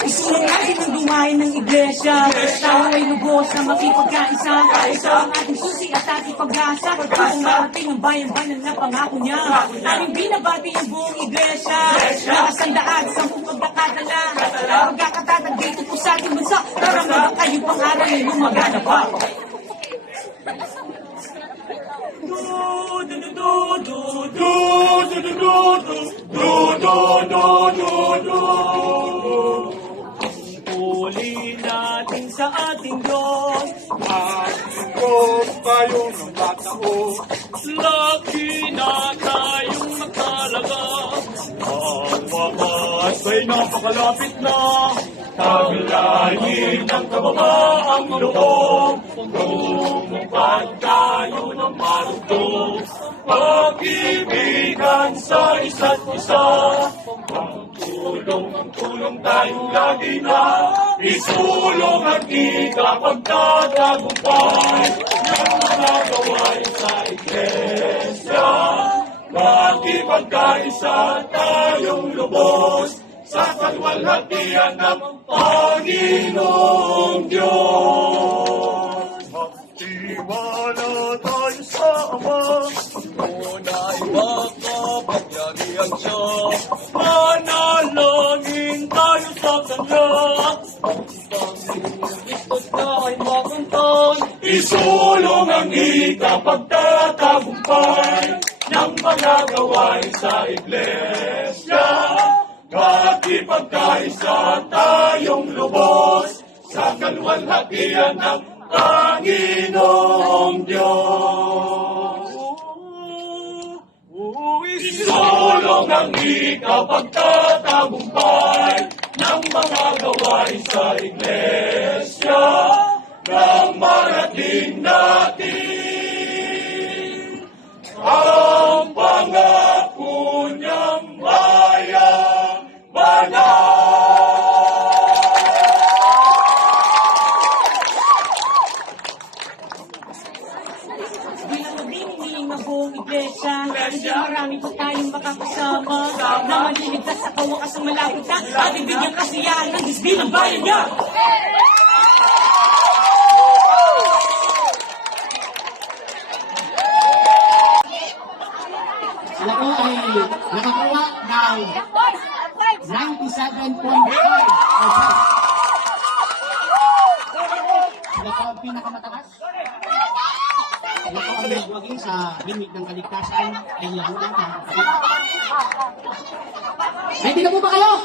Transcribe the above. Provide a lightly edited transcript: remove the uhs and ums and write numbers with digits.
Isunod natin ang dumahin ng iglesia. Tayo ay lubos na makipagkaisa. Ang ating susi at ating pag-asa. Kung marating ang bayan-bayan na pangako niya. Aming binabati ang buong iglesia. Nakasandaan sa pagkakadala. Pagkakatatag dito po sa ating bansa. Para mga kayong pangaralin lumagana pa. Puli natin sa ating Diyos. Ating Diyos tayo ng batao. Lagi na tayong magkalaga. Ang wakas ay napakalapit na. Taglayin ng kababaang loob. Tumupad tayo ng marugtong. Pag-ibigan sa isa't isa. Tulong tayong lagi na. Isulong at ikapagtatagumpay ng mga gawain sa iglesia. Makipagkaisa tayong lubos sa kalwalhatian ng Panginoong Diyos. Magtiwala tayo sa Ama, tunay makapangyarihan siya. Manalangin tayo sa Kanya. Ang Panginoon na ay makunton. Isulong ang ikapagtatagumpay ng mga gawain sa iglesia. Makipagkaisa tayong lubos sa kalwalhatian ng Panginoong Diyos. Isulong ang ikapagtatagumpay ng mga gawain sa iglesia nang marating natin ang pangako niyang mayayaman. Bilang magdiniling ng buong iglesia, hindi marami pa tayong makakasama na maliligtas sa kawakas ng malapit na ating bigyang kasiyahan ng Diyos bilang bayan niya. Sila po ay nakakuha ng 97.5%. Sila po ang pinakamataas. Sila po ang nagwaging sa limit ng kaligtasan ay labunan ng kapatid. Ready na po ba kayo?